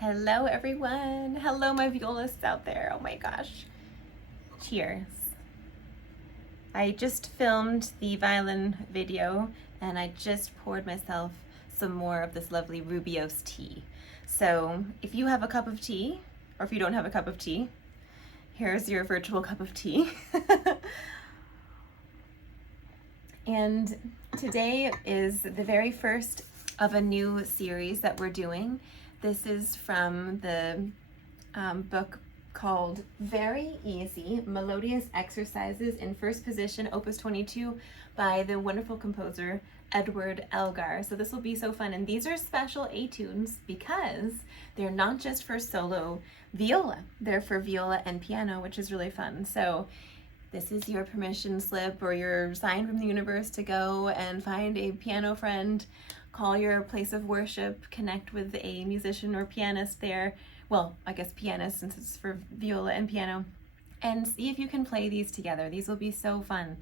Hello everyone. Hello my violists out there. Oh my gosh. Cheers. I just filmed the violin video and I just poured myself some more of this lovely Rubios tea. So if you have a cup of tea, or if you don't have a cup of tea, here's your virtual cup of tea. And today is the very first of a new series that we're doing. This is from the book called Very Easy, Melodious Exercises in First Position, Opus 22 by the wonderful composer Edward Elgar. So this will be so fun. And these are special etudes because they're not just for solo viola, they're for viola and piano, which is really fun. So this is your permission slip or your sign from the universe to go and find a piano friend, call your place of worship, connect with a musician or pianist there. Well, I guess pianist since it's for viola and piano, and see if you can play these together. These will be so fun.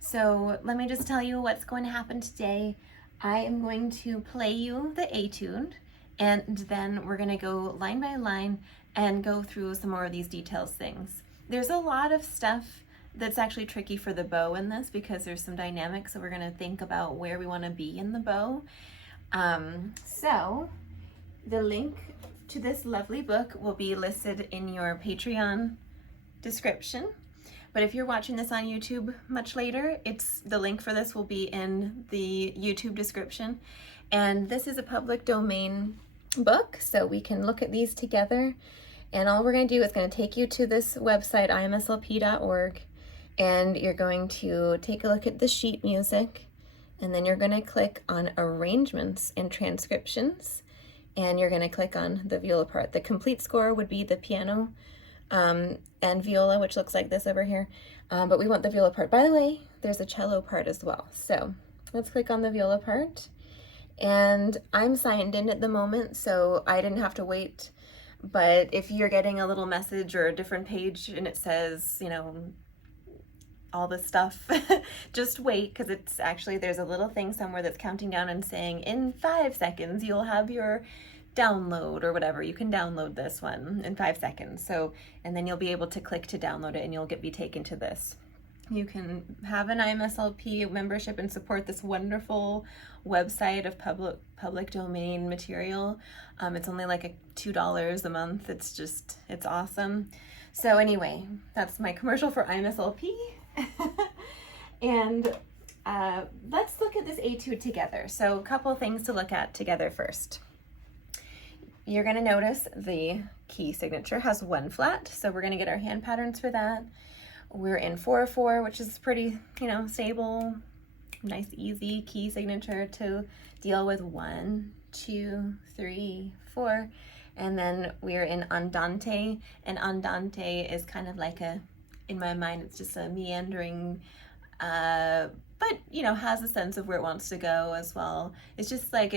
So let me just tell you what's going to happen today. I am going to play you the etude, and then we're going to go line by line and go through some more of these details things. There's a lot of stuff that's actually tricky for the bow in this because there's some dynamics, so we're going to think about where we want to be in the bow. So the link to this lovely book will be listed in your Patreon description. But if you're watching this on YouTube much later, the link for this will be in the YouTube description. And this is a public domain book, so we can look at these together. And all we're going to do is going to take you to this website, imslp.org, and you're going to take a look at the sheet music, and then you're going to click on arrangements and transcriptions, and you're going to click on the viola part. The complete score would be the piano and viola, which looks like this over here, but we want the viola part. By the way, there's a cello part as well. So let's click on the viola part, and I'm signed in at the moment, so I didn't have to wait. But if you're getting a little message or a different page and it says, you know, all this stuff, just wait, because it's actually, there's a little thing somewhere that's counting down and saying in 5 seconds you'll have your download or whatever. You can download this one in 5 seconds. So, and then you'll be able to click to download it and you'll be taken to this. You can have an IMSLP membership and support this wonderful website of public domain material. It's only like $2 a month. It's awesome. So anyway, that's my commercial for IMSLP. And let's look at this etude together. So a couple things to look at together first. You're going to notice the key signature has 1 flat, so we're going to get our hand patterns for that. We're in 4/4, which is pretty, stable, nice, easy key signature to deal with. 1, 2, 3, 4, and then we're in andante, and andante is kind of like in my mind, it's just a meandering, but has a sense of where it wants to go as well. It's just like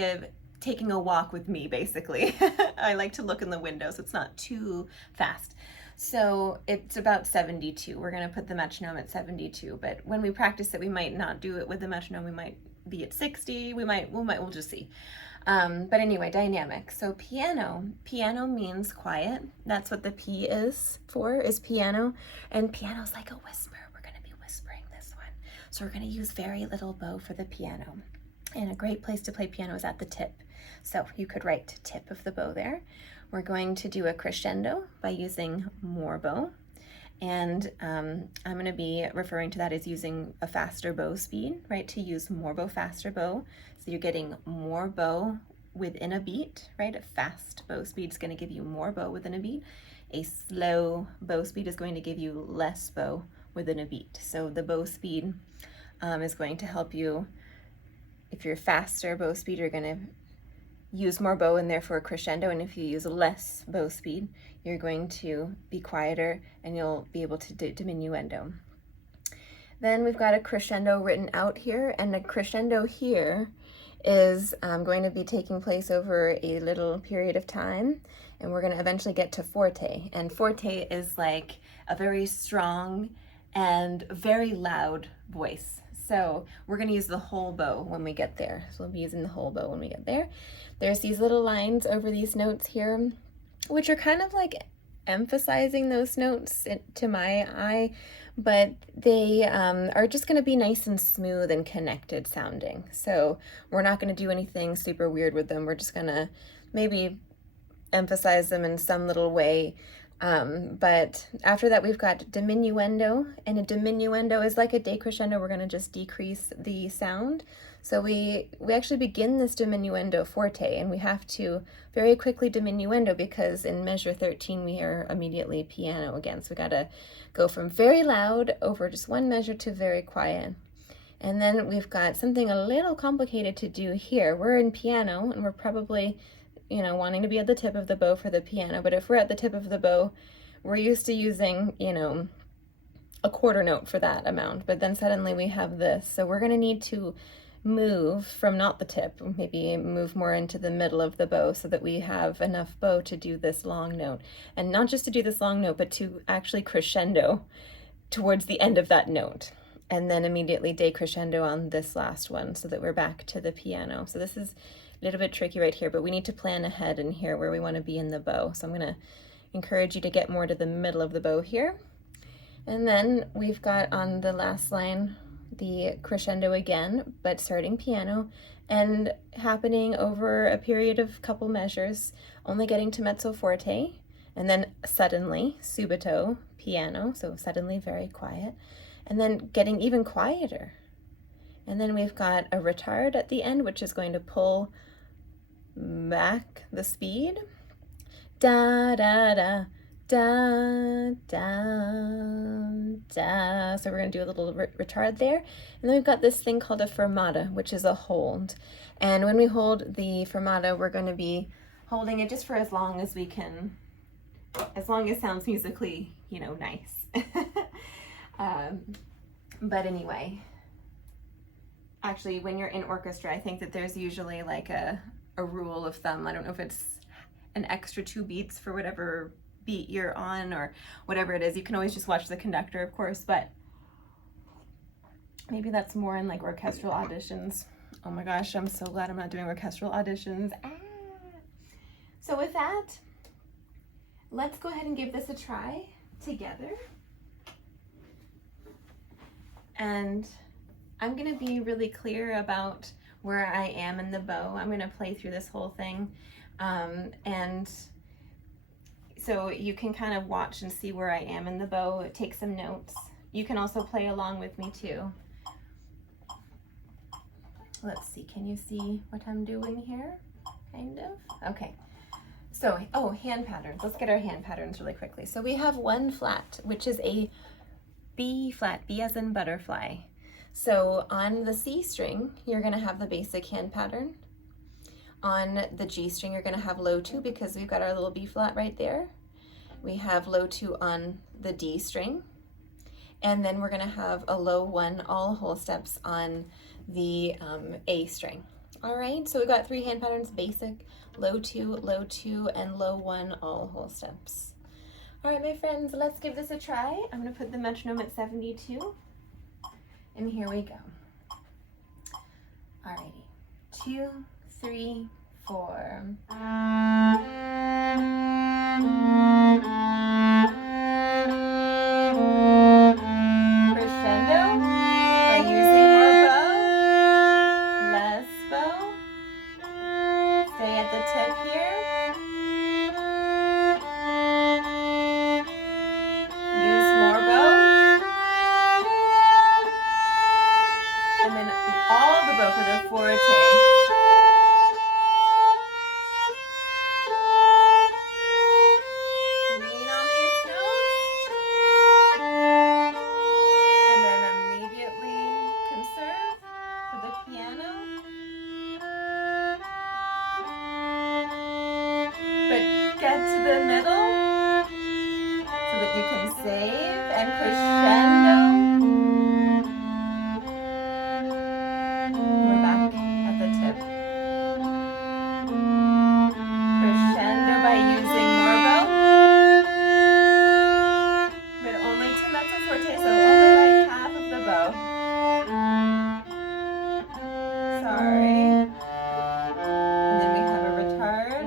taking a walk with me, basically. I like to look in the window, so it's not too fast. So it's about 72. We're going to put the metronome at 72, but when we practice it, we might not do it with the metronome. We might be at 60. We'll just see. But anyway, dynamic. So piano means quiet. That's what the P is piano. And piano's like a whisper. We're going to be whispering this one. So we're going to use very little bow for the piano. And a great place to play piano is at the tip. So you could write tip of the bow there. We're going to do a crescendo by using more bow. And I'm going to be referring to that as using a faster bow speed, right? To use more bow, faster bow. So you're getting more bow within a beat, right? A fast bow speed is going to give you more bow within a beat. A slow bow speed is going to give you less bow within a beat. So the bow speed is going to help you. If you're faster bow speed, you're going to use more bow and therefore crescendo, and if you use less bow speed, you're going to be quieter and you'll be able to diminuendo. Then we've got a crescendo written out here, and a crescendo here is going to be taking place over a little period of time, and we're going to eventually get to forte. And forte is like a very strong and very loud voice. So we're going to use the whole bow when we get there. So we'll be using the whole bow when we get there. There's these little lines over these notes here. which are kind of like emphasizing those notes to my eye, but they are just going to be nice and smooth and connected sounding. So we're not going to do anything super weird with them. We're just going to maybe emphasize them in some little way. But after that, we've got diminuendo, and a diminuendo is like a decrescendo. We're going to just decrease the sound. So we actually begin this diminuendo forte, and we have to very quickly diminuendo because in measure 13 we are immediately piano again. So we got to go from very loud over just one measure to very quiet. And then we've got something a little complicated to do here. We're in piano, and we're probably, you know, wanting to be at the tip of the bow for the piano, but if we're at the tip of the bow, we're used to using, you know, a quarter note for that amount, but then suddenly we have this. So we're going to need to move from not the tip, maybe move more into the middle of the bow so that we have enough bow to do this long note. And not just to do this long note, but to actually crescendo towards the end of that note. And then immediately decrescendo on this last one so that we're back to the piano. So this is a little bit tricky right here, but we need to plan ahead in here where we want to be in the bow. So I'm going to encourage you to get more to the middle of the bow here. And then we've got on the last line the crescendo again, but starting piano and happening over a period of couple measures, only getting to mezzo forte, and then suddenly subito piano, so suddenly very quiet, and then getting even quieter. And then we've got a retard at the end, which is going to pull back the speed. Da da da da da da. So we're going to do a little retard there. And then we've got this thing called a fermata, which is a hold. And when we hold the fermata, we're going to be holding it just for as long as we can, as long as it sounds musically, you know, nice. But anyway, actually, when you're in orchestra, I think that there's usually like a rule of thumb. I don't know if it's an extra 2 beats for whatever beat you're on or whatever it is. You can always just watch the conductor, of course, but maybe that's more in like orchestral auditions. Oh my gosh, I'm so glad I'm not doing orchestral auditions. So with that, let's go ahead and give this a try together. And I'm gonna be really clear about where I am in the bow. I'm gonna play through this whole thing. And so you can kind of watch and see where I am in the bow, take some notes. You can also play along with me too. Let's see, can you see what I'm doing here? Kind of, okay. So, oh, hand patterns. Let's get our hand patterns really quickly. So we have one flat, which is a B flat, B as in butterfly. So on the C string, you're gonna have the basic hand pattern. On the G string, you're gonna have low 2 because we've got our little B flat right there. We have low 2 on the D string. And then we're gonna have a low 1 all whole steps on the A string. All right, so we've got 3 hand patterns, basic, low 2, and low 1 all whole steps. All right, my friends, let's give this a try. I'm gonna put the metronome at 72, and here we go. All righty, 2, 3, 4. Crescendo by using more bow, less bow. Stay at the tip here. Use more bow. And then all the bow for the forte. Get to the middle so that you can save and crescendo. We're back at the tip. Crescendo by using more bow, but only to mezzo forte, so only like half of the bow. Sorry. And then we have a retard.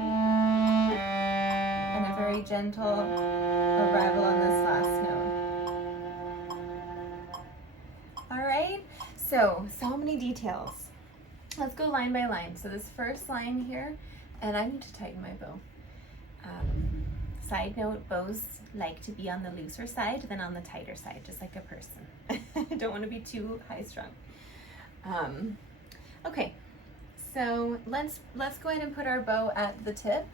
And a very gentle arrival on this last note. All right, so many details. Let's go line by line. So this first line here, and I need to tighten my bow. Side note, bows like to be on the looser side than on the tighter side, just like a person. I don't want to be too high strung. Okay, so let's go ahead and put our bow at the tip,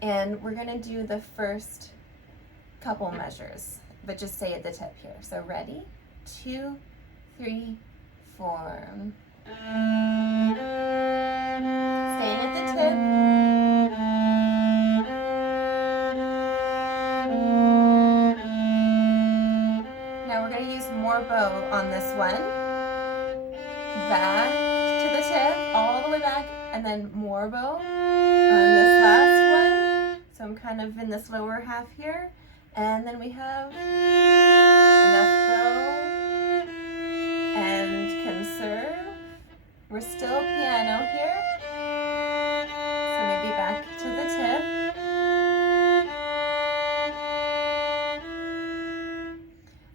and we're gonna do the first couple measures, but just say at the tip here. So ready, 2, 3, 4. Staying at the tip. Now we're going to use more bow on this one. Back to the tip, all the way back, and then more bow on this last one. So I'm kind of in this lower half here. And then we have enough bow and conserve. We're still piano here. So maybe back to the tip.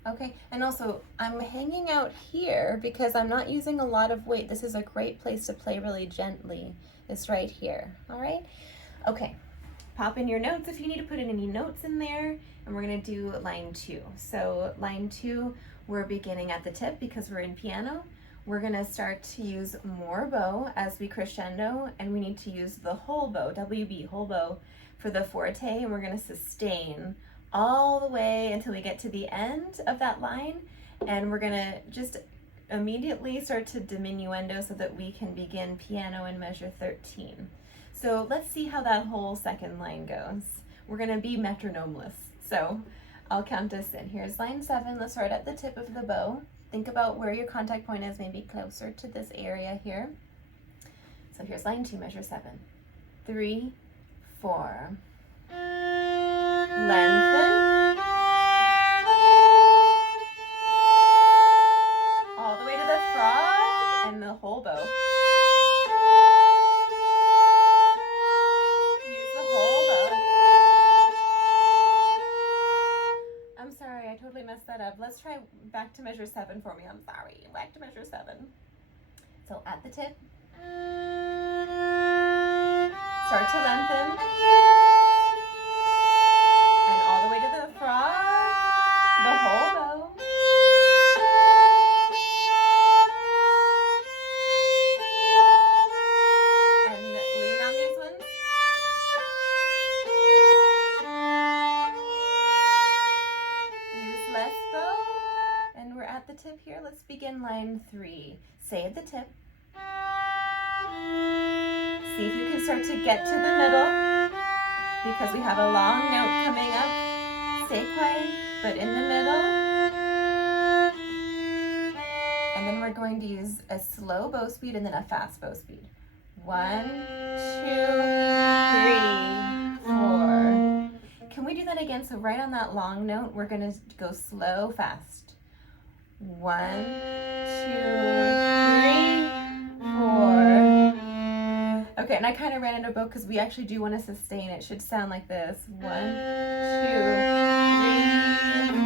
Okay, and also I'm hanging out here because I'm not using a lot of weight. This is a great place to play really gently. It's right here, all right? Okay, pop in your notes if you need to put in any notes in there, and we're gonna do line 2. So line 2, we're beginning at the tip because we're in piano. We're gonna start to use more bow as we crescendo, and we need to use the whole bow, WB, whole bow, for the forte, and we're gonna sustain all the way until we get to the end of that line, and we're gonna just immediately start to diminuendo so that we can begin piano in measure 13. So let's see how that whole second line goes. We're gonna be metronomeless, so I'll count us in. Here's line 7, let's start at the tip of the bow. Think about where your contact point is, maybe closer to this area here. So here's line 2, measure 7. 3, 4. Lengthen. All the way to the frog and the whole bow. Use the whole bow. I'm sorry, I totally messed that up. Let's try back to measure 7 for me. I'm sorry. Back to measure 7. So at the tip. Start to lengthen. And all the way to the frog. The whole bow. And lean on these ones. Use less bow. And we're at the tip here. Let's begin line 3. Say at the tip. See if you can start to get to the middle, because we have a long note coming up. Stay quiet, but in the middle. And then we're going to use a slow bow speed and then a fast bow speed. 1, 2, 3, 4. Can we do that again? So right on that long note, we're going to go slow, fast. 1, 2, 3, 4. Okay, and I kind of ran into a bow because we actually do want to sustain. It should sound like this. 1, 2, 3,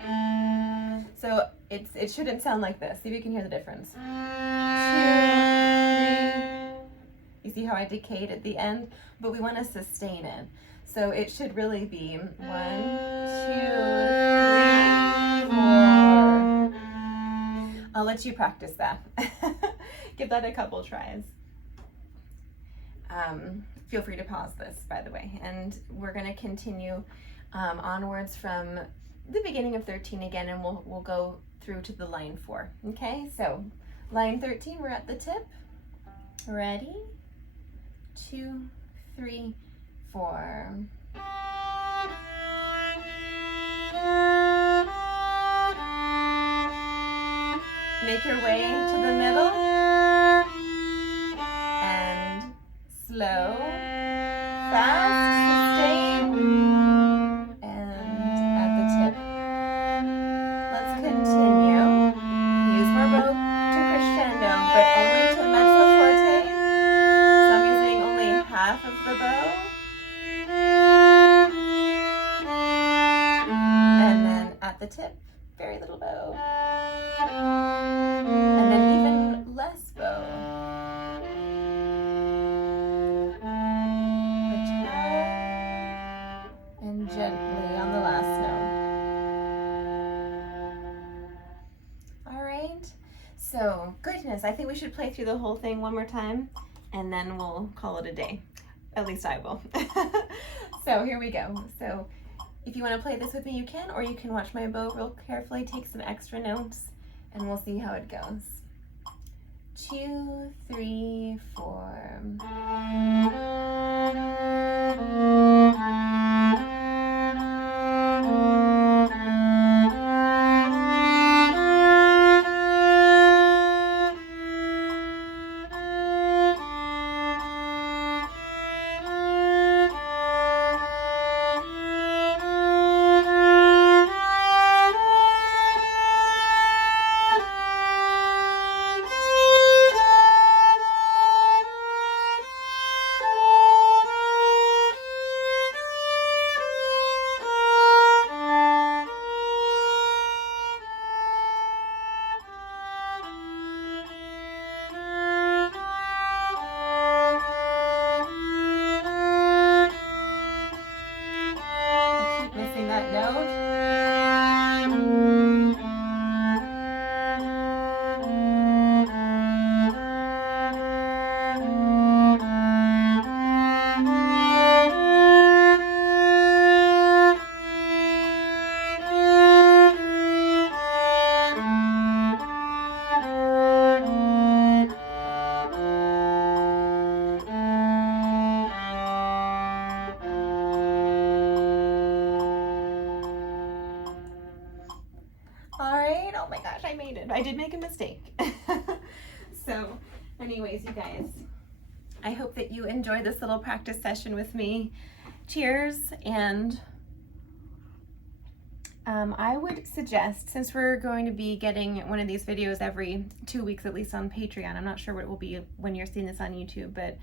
4. So it shouldn't sound like this. See if you can hear the difference. 2, 3. You see how I decayed at the end? But we want to sustain it. So it should really be 1, 2, 3, 4. I'll let you practice that. Give that a couple tries. Feel free to pause this, by the way, and we're going to continue onwards from the beginning of 13 again, and we'll go through to the line 4. Okay, so line 13, we're at the tip. Ready? 2, 3, 4. Make your way to the middle and slow, fast, sustain, and at the tip. Let's continue. Use more bow to crescendo, but only to mezzo forte. So I'm using only half of the bow. the tip, very little bow. And then even less bow. Return and gently on the last note. All right, so goodness, I think we should play through the whole thing one more time and then we'll call it a day. At least I will. So here we go. So if you want to play this with me, you can, or you can watch my bow real carefully, take some extra notes, and we'll see how it goes. 2, 3, 4. Oh my gosh, I made it. I did make a mistake. So anyways, you guys, I hope that you enjoyed this little practice session with me. Cheers. And I would suggest, since we're going to be getting one of these videos every 2 weeks at least on Patreon, I'm not sure what it will be when you're seeing this on YouTube, but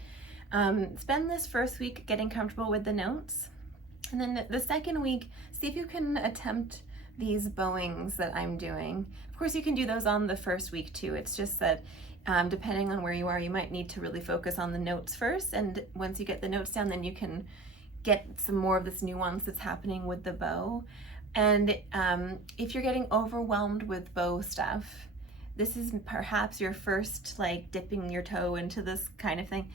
spend this first week getting comfortable with the notes. And then the second week, see if you can attempt these bowings that I'm doing. Of course, you can do those on the first week too. It's just that depending on where you are, you might need to really focus on the notes first. And once you get the notes down, then you can get some more of this nuance that's happening with the bow. And if you're getting overwhelmed with bow stuff, this is perhaps your first like dipping your toe into this kind of thing.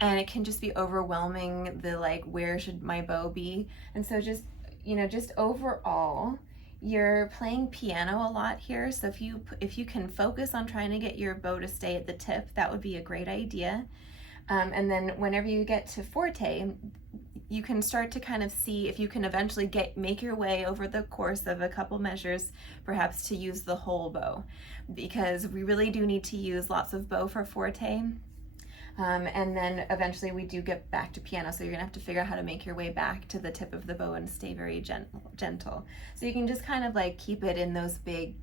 And it can just be overwhelming, the like, where should my bow be? And so just, you know, just overall, you're playing piano a lot here. So if you can focus on trying to get your bow to stay at the tip, that would be a great idea. And then whenever you get to forte, you can start to kind of see if you can eventually make your way over the course of a couple measures, perhaps to use the whole bow, because we really do need to use lots of bow for forte. And then eventually we do get back to piano, so you're gonna have to figure out how to make your way back to the tip of the bow and stay very gentle. So you can just kind of like keep it in those big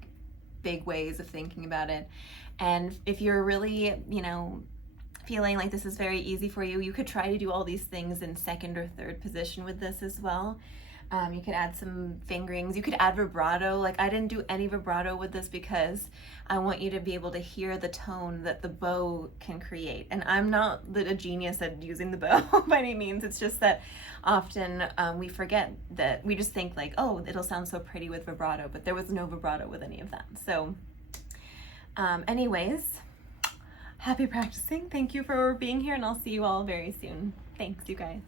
ways of thinking about it. And if you're really, you know, feeling like this is very easy for you, you could try to do all these things in second or third position with this as well. You could add some fingerings, you could add vibrato. Like, I didn't do any vibrato with this because I want you to be able to hear the tone that the bow can create. And I'm not a genius at using the bow by any means. It's just that often we forget that. We just think like, oh, it'll sound so pretty with vibrato, but there was no vibrato with any of that. So anyways, happy practicing. Thank you for being here, and I'll see you all very soon. Thanks, you guys.